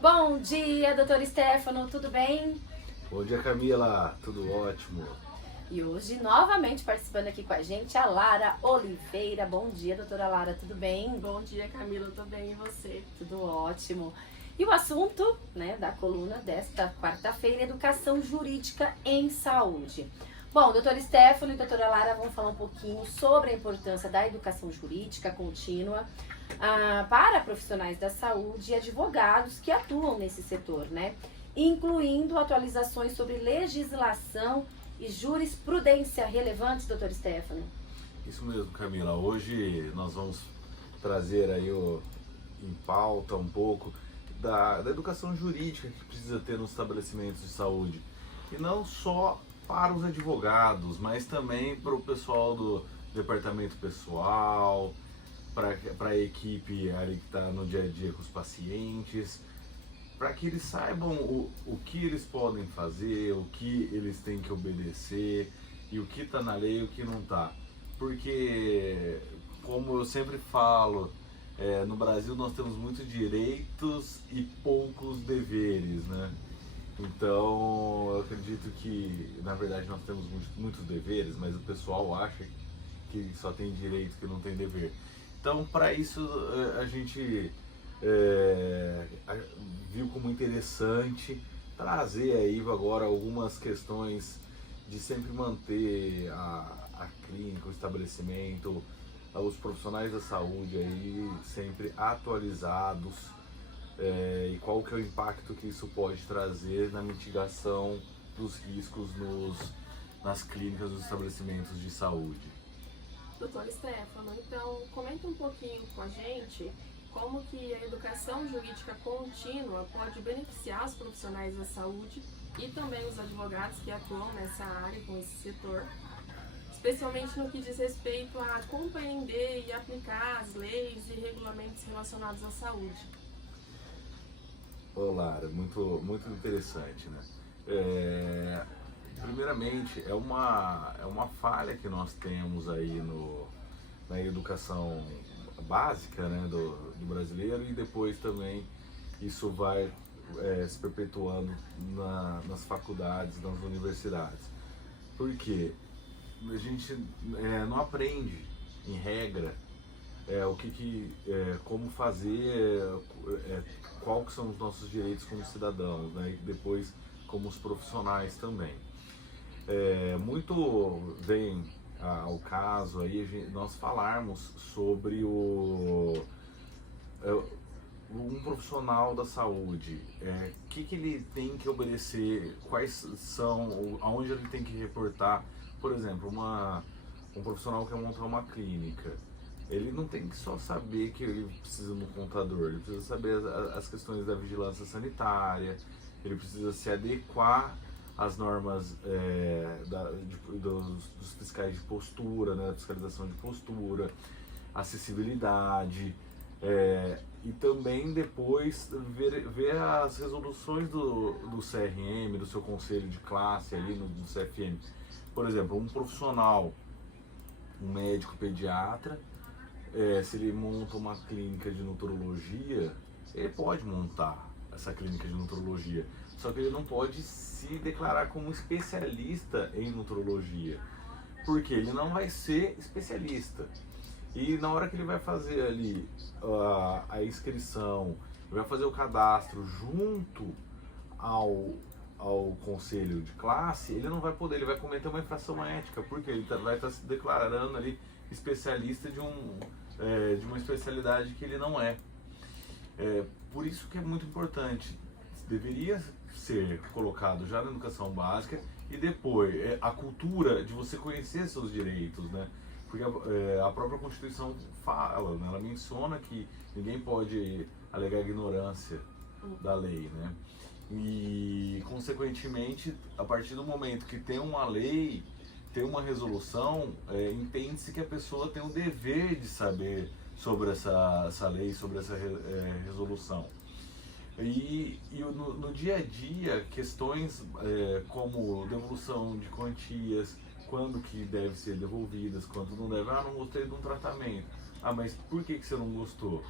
Bom dia, doutor Stefano, tudo bem? Bom dia, Camila. Tudo ótimo. E hoje, novamente participando aqui com a gente, a Lara Oliveira. Bom dia, doutora Lara, tudo bem? Bom dia, Camila, tô bem, e você? Tudo ótimo. E o assunto, da coluna desta quarta-feira, educação jurídica em saúde. Bom, doutor Stefano e doutora Lara vão falar um pouquinho sobre a importância da educação jurídica contínua para profissionais da saúde e advogados que atuam nesse setor, incluindo atualizações sobre legislação e jurisprudência relevantes, doutor Stefano. Isso mesmo, Camila. Hoje nós vamos trazer aí em pauta um pouco da educação jurídica que precisa ter nos estabelecimentos de saúde. E não só para os advogados, mas também para o pessoal do departamento pessoal, para a equipe ali que está no dia a dia com os pacientes, para que eles saibam o que eles podem fazer, o que eles têm que obedecer e o que está na lei e o que não está. Porque, como eu sempre falo, no Brasil nós temos muitos direitos e poucos deveres, né? Então, eu acredito que, na verdade, nós temos muitos deveres, mas o pessoal acha que só tem direito, que não tem dever. Então, para isso, a gente viu como interessante trazer aí agora algumas questões de sempre manter a clínica, o estabelecimento, os profissionais da saúde aí sempre atualizados, e qual que é o impacto que isso pode trazer na mitigação dos riscos nas clínicas dos estabelecimentos de saúde. Doutor Stefano, então comenta um pouquinho com a gente como que a educação jurídica contínua pode beneficiar os profissionais da saúde e também os advogados que atuam nessa área, com esse setor, especialmente no que diz respeito a compreender e aplicar as leis e regulamentos relacionados à saúde. Olá, muito interessante, né? Primeiramente, é uma falha que nós temos aí na educação básica, né, do brasileiro, e depois também isso vai se perpetuando nas faculdades, nas universidades. Por quê? A gente não aprende, em regra, como fazer, qual que são os nossos direitos como cidadãos, né? E depois como os profissionais também. Muito vem ao caso aí nós falarmos sobre um profissional da saúde, que ele tem que obedecer, quais são, aonde ele tem que reportar. Por exemplo, um profissional que quer montar uma clínica, ele não tem que só saber que ele precisa de um contador, ele precisa saber as questões da vigilância sanitária, ele precisa se adequar às normas dos fiscais de postura, né, fiscalização de postura, acessibilidade, e também depois ver as resoluções do CRM, do seu conselho de classe ali do CFM. Por exemplo, um profissional, um médico pediatra, se ele monta uma clínica de nutrologia, ele pode montar essa clínica de nutrologia, só que ele não pode se declarar como especialista em nutrologia, porque ele não vai ser especialista. E na hora que ele vai fazer ali a inscrição, ele vai fazer o cadastro junto ao conselho de classe, ele não vai poder, ele vai cometer uma infração ética, porque ele vai estar se declarando ali especialista de uma especialidade que ele não é. Por isso que é muito importante, deveria ser colocado já na educação básica, e depois a cultura de você conhecer seus direitos, né? Porque a própria Constituição fala, né? Ela menciona que ninguém pode alegar ignorância da lei, né? E, consequentemente, a partir do momento que tem uma lei, tem uma resolução, entende-se que a pessoa tem o dever de saber sobre essa lei, sobre essa resolução. E no dia a dia, questões como devolução de quantias, quando que deve ser devolvidas, quando não deve. Ah, não gostei de um tratamento. Ah, mas por que você não gostou?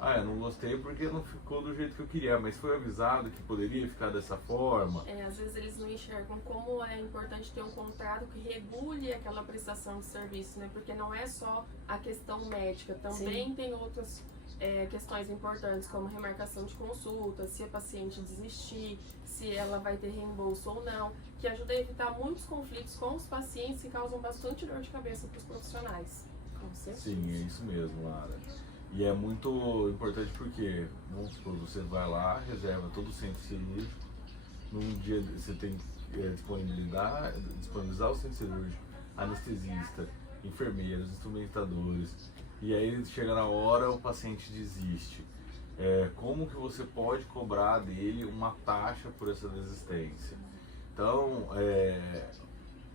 eu não gostei porque não ficou do jeito que eu queria, mas foi avisado que poderia ficar dessa forma. Às vezes eles não enxergam como é importante ter um contrato que regule aquela prestação de serviço, né? Porque não é só a questão médica, também tem outras questões importantes, como remarcação de consulta, se a paciente desistir, se ela vai ter reembolso ou não, que ajuda a evitar muitos conflitos com os pacientes que causam bastante dor de cabeça para os profissionais. Com certeza. Sim, é isso mesmo, Lara. E é muito importante porque, vamos supor, você vai lá, reserva todo o centro cirúrgico, num dia você tem que disponibilizar o centro cirúrgico, anestesista, enfermeiros, instrumentadores, e aí chega na hora o paciente desiste. Como que você pode cobrar dele uma taxa por essa desistência? Então,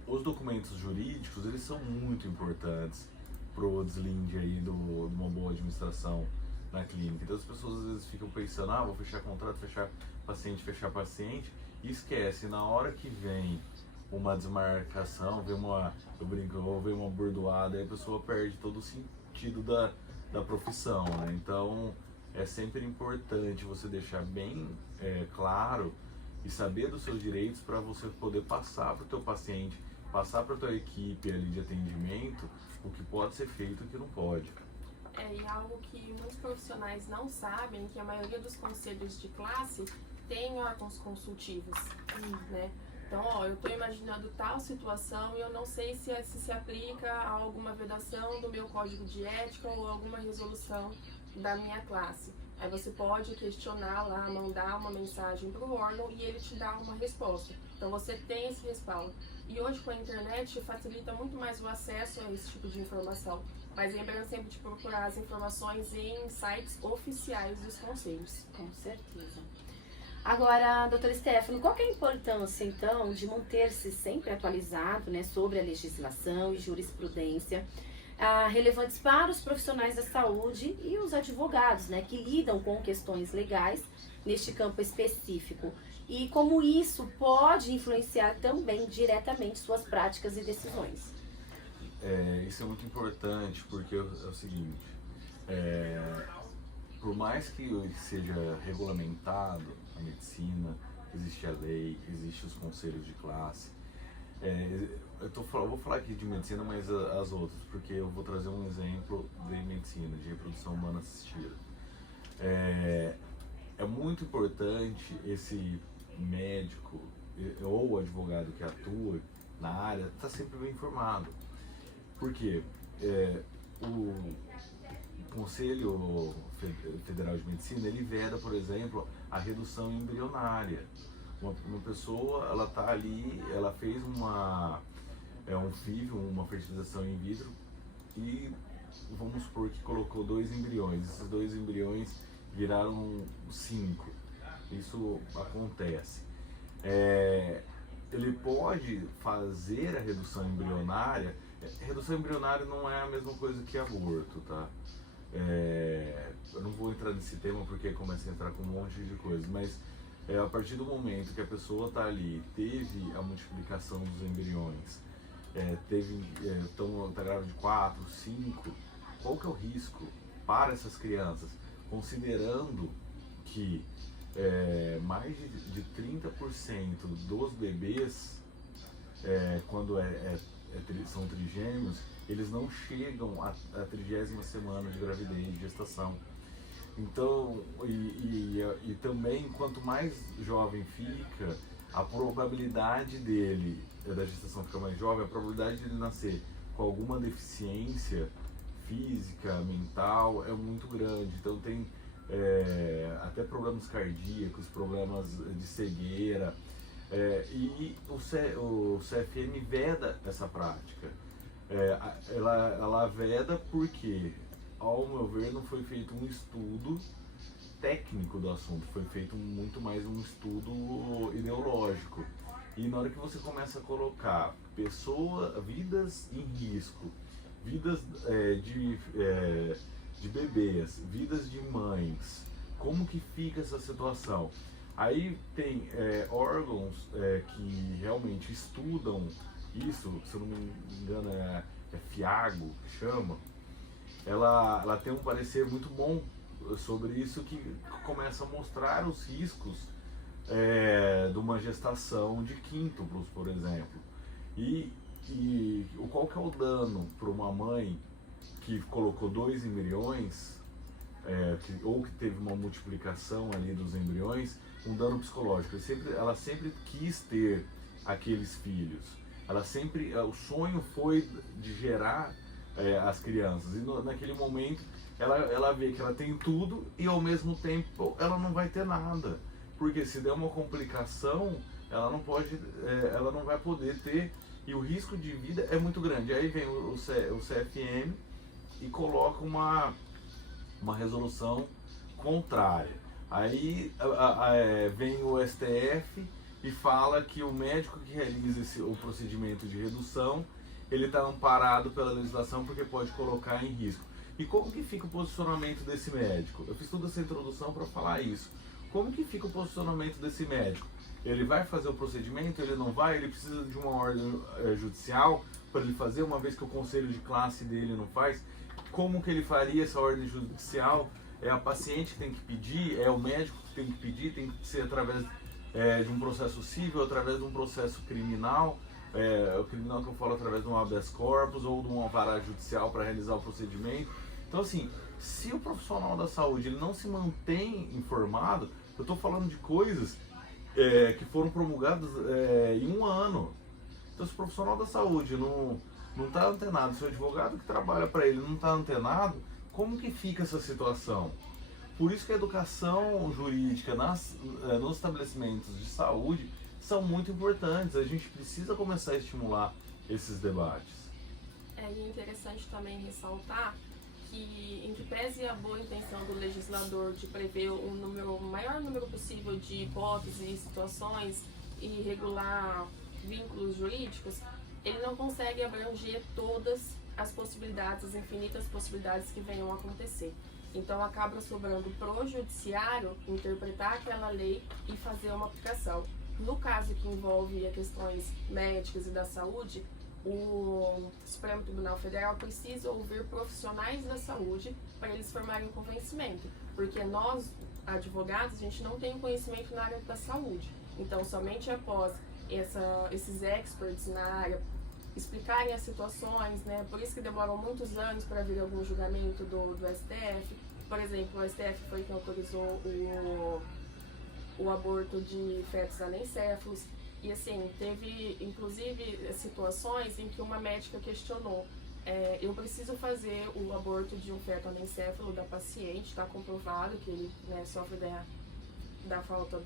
os documentos jurídicos, eles são muito importantes pro deslinde aí de uma boa administração na clínica. Então as pessoas às vezes ficam pensando, vou fechar contrato, fechar paciente, e esquece, na hora que vem uma desmarcação, vem uma bordoada, aí a pessoa perde todo o sentido da profissão, né? Então é sempre importante você deixar bem claro e saber dos seus direitos para você poder passar para o teu paciente, passar para a tua equipe ali de atendimento o que pode ser feito e o que não pode. E algo que muitos profissionais não sabem, que a maioria dos conselhos de classe tem órgãos consultivos, né? Então, eu estou imaginando tal situação e eu não sei se aplica a alguma vedação do meu código de ética ou alguma resolução da minha classe. Aí você pode questionar lá, mandar uma mensagem para o órgão e ele te dá uma resposta. Então você tem esse respaldo. E hoje com a internet facilita muito mais o acesso a esse tipo de informação. Mas lembrando sempre de procurar as informações em sites oficiais dos conselhos. Com certeza. Agora, doutora Stefano, qual que é a importância, então, de manter-se sempre atualizado, né, sobre a legislação e jurisprudência relevantes para os profissionais da saúde e os advogados, né, que lidam com questões legais neste campo específico? E como isso pode influenciar também diretamente suas práticas e decisões? Isso é muito importante porque é o seguinte, por mais que seja regulamentado a medicina, existe a lei, existem os conselhos de classe. Eu vou falar aqui de medicina, mas as outras, porque eu vou trazer um exemplo de medicina, de reprodução humana assistida. É muito importante esse médico ou advogado que atua na área estar sempre bem informado. Porque o Conselho Federal de Medicina, ele veda, por exemplo, a redução embrionária. Uma pessoa, ela tá ali, ela fez um FIV, uma fertilização in vitro, e vamos supor que colocou 2 embriões. Esses 2 embriões viraram 5. Isso acontece. Ele pode fazer a redução embrionária. Redução embrionária não é a mesma coisa que aborto, tá? Eu não vou entrar nesse tema porque começa a entrar com um monte de coisas, mas a partir do momento que a pessoa está ali, teve a multiplicação dos embriões, está grávida de 4, 5, qual que é o risco para essas crianças? Considerando que mais de 30% dos bebês, quando são trigêmeos, eles não chegam à 30ª semana de gravidez, de gestação. Então, e também, quanto mais jovem fica, a probabilidade da gestação ficar mais jovem, a probabilidade de ele nascer com alguma deficiência física, mental, é muito grande. Então tem até problemas cardíacos, problemas de cegueira, e o CFM veda essa prática. Ela veda porque, ao meu ver, não foi feito um estudo técnico do assunto, foi feito muito mais um estudo ideológico. E na hora que você começa a colocar vidas em risco, vidas de bebês, vidas de mães, como que fica essa situação? Aí tem órgãos que realmente estudam isso, se eu não me engano é FIAGO que chama. Ela tem um parecer muito bom sobre isso que começa a mostrar os riscos de uma gestação de quíntuplos, por exemplo. E qual que é o dano para uma mãe que colocou 2 embriões, ou que teve uma multiplicação ali dos embriões, um dano psicológico. Ela sempre quis ter aqueles filhos. O sonho foi de gerar as crianças. E naquele momento ela vê que ela tem tudo e ao mesmo tempo ela não vai ter nada. Porque se der uma complicação, ela não vai poder ter, e o risco de vida é muito grande. Aí vem o CFM e coloca uma resolução contrária. Aí vem o STF e fala que o médico que realiza o procedimento de redução, ele está amparado pela legislação porque pode colocar em risco. E como que fica o posicionamento desse médico? Eu fiz toda essa introdução para falar isso. Como que fica o posicionamento desse médico? Ele vai fazer o procedimento? Ele não vai? Ele precisa de uma ordem judicial para ele fazer, uma vez que o conselho de classe dele não faz? Como que ele faria essa ordem judicial? É a paciente que tem que pedir? É o médico que tem que pedir? Tem que ser através de um processo civil, através de um processo criminal? O criminal que eu falo através de um habeas corpus ou de uma vara judicial para realizar o procedimento. Então, assim, se o profissional da saúde ele não se mantém informado, eu estou falando de coisas que foram promulgadas em 1 ano. Então, se o profissional da saúde não está antenado, se o advogado que trabalha para ele não está antenado, como que fica essa situação? Por isso que a educação jurídica nos estabelecimentos de saúde são muito importantes. A gente precisa começar a estimular esses debates. É interessante também ressaltar que, em que pese a boa intenção do legislador de prever o maior número possível de hipóteses e situações e regular vínculos jurídicos, ele não consegue abranger todas as possibilidades, as infinitas possibilidades que venham a acontecer. Então acaba sobrando pro judiciário interpretar aquela lei e fazer uma aplicação. No caso que envolve questões médicas e da saúde, o Supremo Tribunal Federal precisa ouvir profissionais da saúde para eles formarem um convencimento, porque nós, advogados, a gente não tem conhecimento na área da saúde. Então, somente após esses experts na área explicarem as situações, né? Por isso que demoram muitos anos para vir algum julgamento do STF. Por exemplo, o STF foi quem autorizou o aborto de fetos anencéfalos. E assim, teve inclusive situações em que uma médica questionou: eu preciso fazer o aborto de um feto anencéfalo da paciente, está comprovado que ele, né, sofre da falta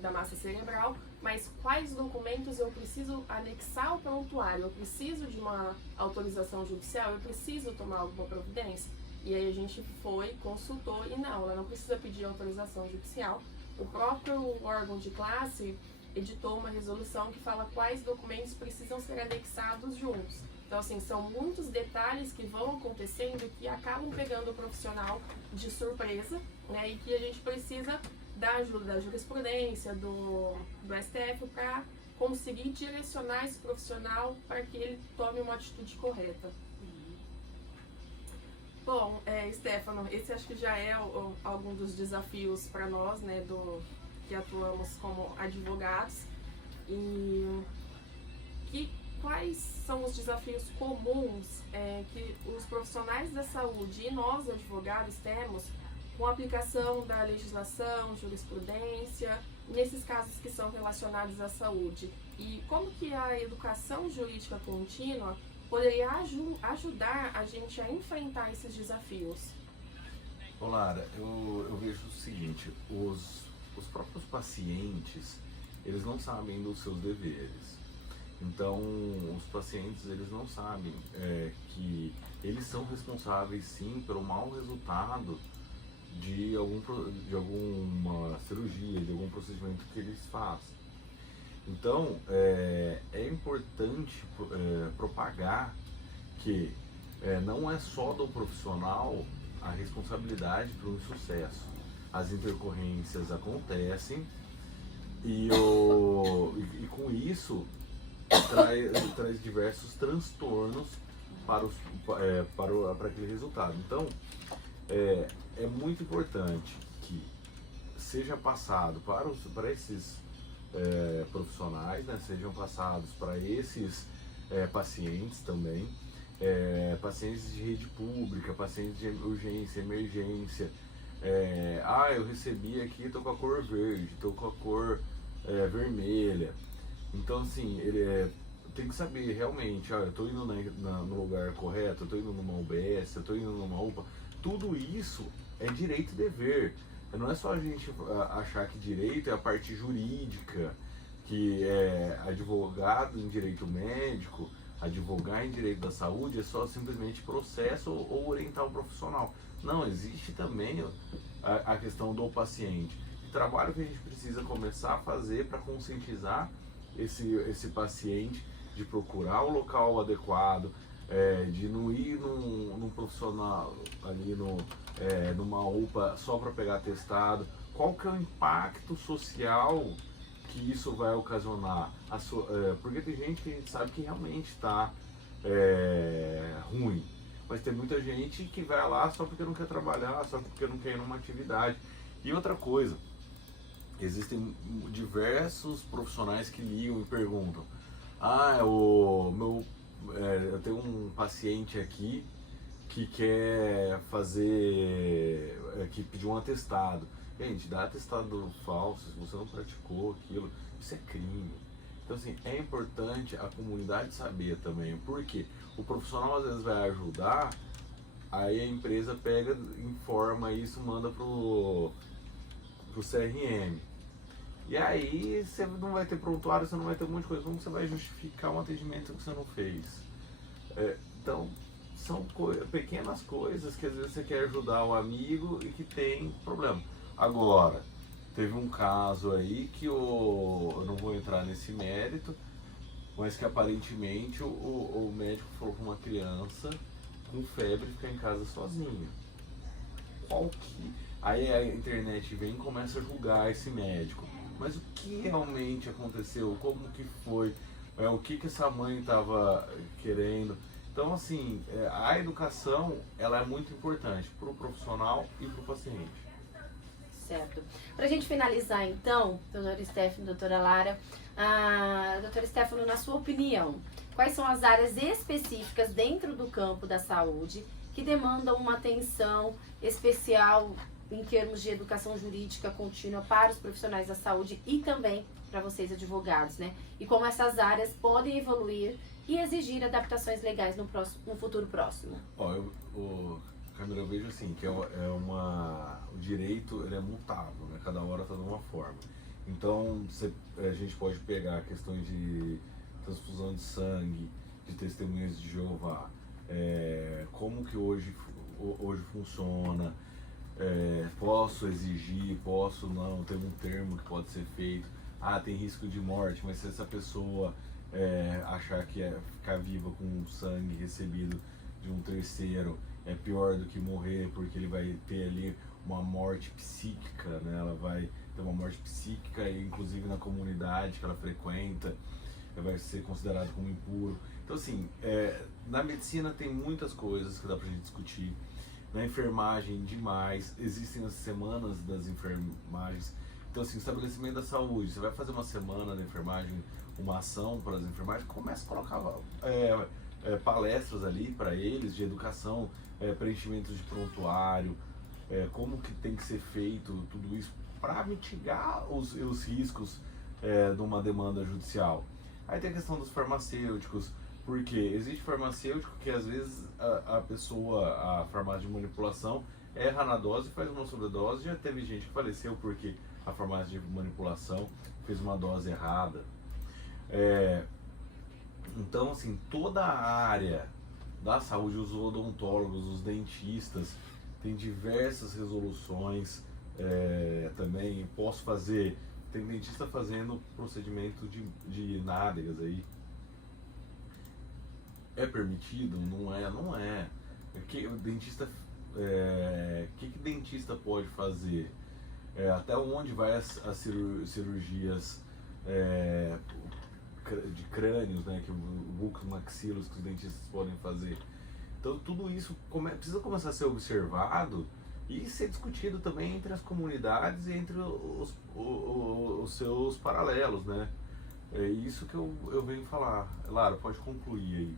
da massa cerebral, mas quais documentos eu preciso anexar ao prontuário? Eu preciso de uma autorização judicial? Eu preciso tomar alguma providência? E aí a gente foi, consultou e não, ela não precisa pedir autorização judicial. O próprio órgão de classe editou uma resolução que fala quais documentos precisam ser anexados juntos. Então, assim, são muitos detalhes que vão acontecendo que acabam pegando o profissional de surpresa, né? E que a gente precisa da ajuda da jurisprudência, do STF, para conseguir direcionar esse profissional para que ele tome uma atitude correta. Bom, Stefano, esse acho que já é algum dos desafios para nós, né, que atuamos como advogados. E quais são os desafios comuns que os profissionais da saúde e nós, advogados, temos com a aplicação da legislação, jurisprudência, nesses casos que são relacionados à saúde? E como que a educação jurídica contínua poderia ajudar a gente a enfrentar esses desafios? Ô Lara, eu vejo o seguinte: os próprios pacientes, eles não sabem dos seus deveres. Então, os pacientes, eles não sabem que eles são responsáveis, sim, pelo mau resultado de alguma cirurgia, de algum procedimento que eles façam. Então, é importante propagar que não é só do profissional a responsabilidade pelo insucesso. As intercorrências acontecem e com isso traz diversos transtornos para aquele resultado. Então, é muito importante que seja passado para esses profissionais, né, sejam passados para esses pacientes também, pacientes de rede pública, pacientes de urgência, emergência. Eu recebi aqui, tô com a cor verde, tô com a cor vermelha. Então, assim, ele tem que saber realmente, eu tô indo no lugar correto, eu tô indo numa UBS, eu tô indo numa UPA. Tudo isso é direito e dever. Não é só a gente achar que direito é a parte jurídica, que é advogado em direito médico, advogar em direito da saúde é só simplesmente processo ou orientar o profissional. Não, existe também a questão do paciente. O trabalho que a gente precisa começar a fazer para conscientizar esse paciente, de procurar o local adequado, de não ir num profissional ali numa UPA só para pegar atestado. Qual que é o impacto social que isso vai ocasionar? Porque tem gente que a gente sabe que realmente está ruim, mas tem muita gente que vai lá só porque não quer trabalhar, só porque não quer ir numa atividade. E outra coisa, existem diversos profissionais que ligam e perguntam: eu tenho um paciente aqui que quer que pediu um atestado. Gente, dá atestado falso se você não praticou aquilo, isso é crime. Então, assim, é importante a comunidade saber também, porque o profissional às vezes vai ajudar, aí a empresa pega, informa isso, manda pro CRM. E aí você não vai ter prontuário, você não vai ter um monte de coisa, como você vai justificar um atendimento que você não fez? Então, são pequenas coisas que às vezes você quer ajudar o amigo e que tem problema. Agora, teve um caso aí que eu não vou entrar nesse mérito, mas que aparentemente o médico falou para uma criança com febre ficar em casa sozinha. Aí a internet vem e começa a julgar esse médico. Mas o que realmente aconteceu? Como que foi? O que essa mãe estava querendo? Então, assim, a educação ela é muito importante para o profissional e para o paciente. Certo. Para a gente finalizar, então, doutora Stefano, doutora Lara, doutora Stefano, na sua opinião, quais são as áreas específicas dentro do campo da saúde que demandam uma atenção especial em termos de educação jurídica contínua para os profissionais da saúde e também para vocês advogados, né? E como essas áreas podem evoluir e exigir adaptações legais no futuro próximo? Camila, eu vejo assim, que o direito ele é mutável, né? Cada hora está de uma forma. Então, a gente pode pegar questões de transfusão de sangue, de testemunhas de Jeová, como que hoje funciona, posso exigir, posso não, tem um termo que pode ser feito, tem risco de morte, mas se essa pessoa achar que ficar viva com sangue recebido de um terceiro é pior do que morrer, porque ele vai ter ali uma morte psíquica, né? Ela vai ter uma morte psíquica, inclusive na comunidade que ela frequenta, vai ser considerado como impuro. Então, assim, na medicina tem muitas coisas que dá pra gente discutir. Na enfermagem, demais. Existem as semanas das enfermagens. Então, assim, estabelecimento da saúde. Você vai fazer uma semana da enfermagem, uma ação para as enfermagens, começa a colocar palestras ali para eles de educação, preenchimento de prontuário, como que tem que ser feito tudo isso para mitigar os riscos de uma demanda judicial. Aí tem a questão dos farmacêuticos, porque existe farmacêutico que às vezes a farmácia de manipulação erra na dose e faz uma sobredose. Já teve gente que faleceu porque a farmácia de manipulação fez uma dose errada. Então, assim, toda a área da saúde, os odontólogos, os dentistas, tem diversas resoluções também. Posso fazer, tem dentista fazendo procedimento de nádegas aí. É permitido? Não é, não é. Que dentista dentista pode fazer? Até onde vai as cirurgias de crânios, né, que bucos maxilos que os dentistas podem fazer? Então tudo isso precisa começar a ser observado e ser discutido também entre as comunidades e entre os seus paralelos, né? É isso que eu venho falar. Lara, pode concluir aí.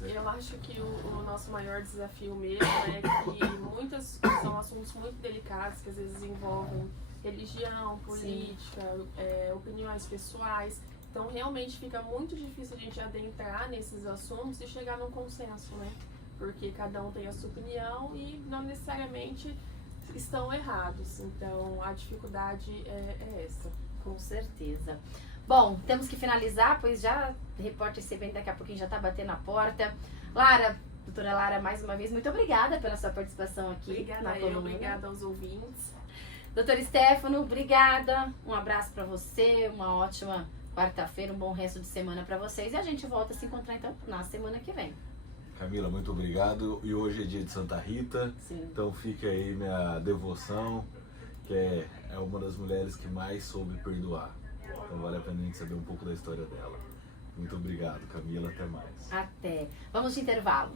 Eu acho que o nosso maior desafio mesmo é que são assuntos muito delicados, que às vezes envolvem religião, política, opiniões pessoais. Então realmente fica muito difícil a gente adentrar nesses assuntos e chegar num consenso, né? Porque cada um tem a sua opinião e não necessariamente estão errados. Então a dificuldade é essa. Com certeza. Bom, temos que finalizar, pois já o repórter CBN daqui a pouquinho já está batendo a porta. Lara, doutora Lara, mais uma vez, muito obrigada pela sua participação aqui. Obrigada a eu, obrigada aos ouvintes. Doutor Stefano, obrigada. Um abraço para você, uma ótima quarta-feira, um bom resto de semana para vocês. E a gente volta a se encontrar então na semana que vem. Camila, muito obrigado. E hoje é dia de Santa Rita, Sim. Então fica aí minha devoção, que é uma das mulheres que mais soube perdoar. Então vale a pena a gente saber um pouco da história dela. Muito obrigado, Camila. Até mais. Até. Vamos de intervalo.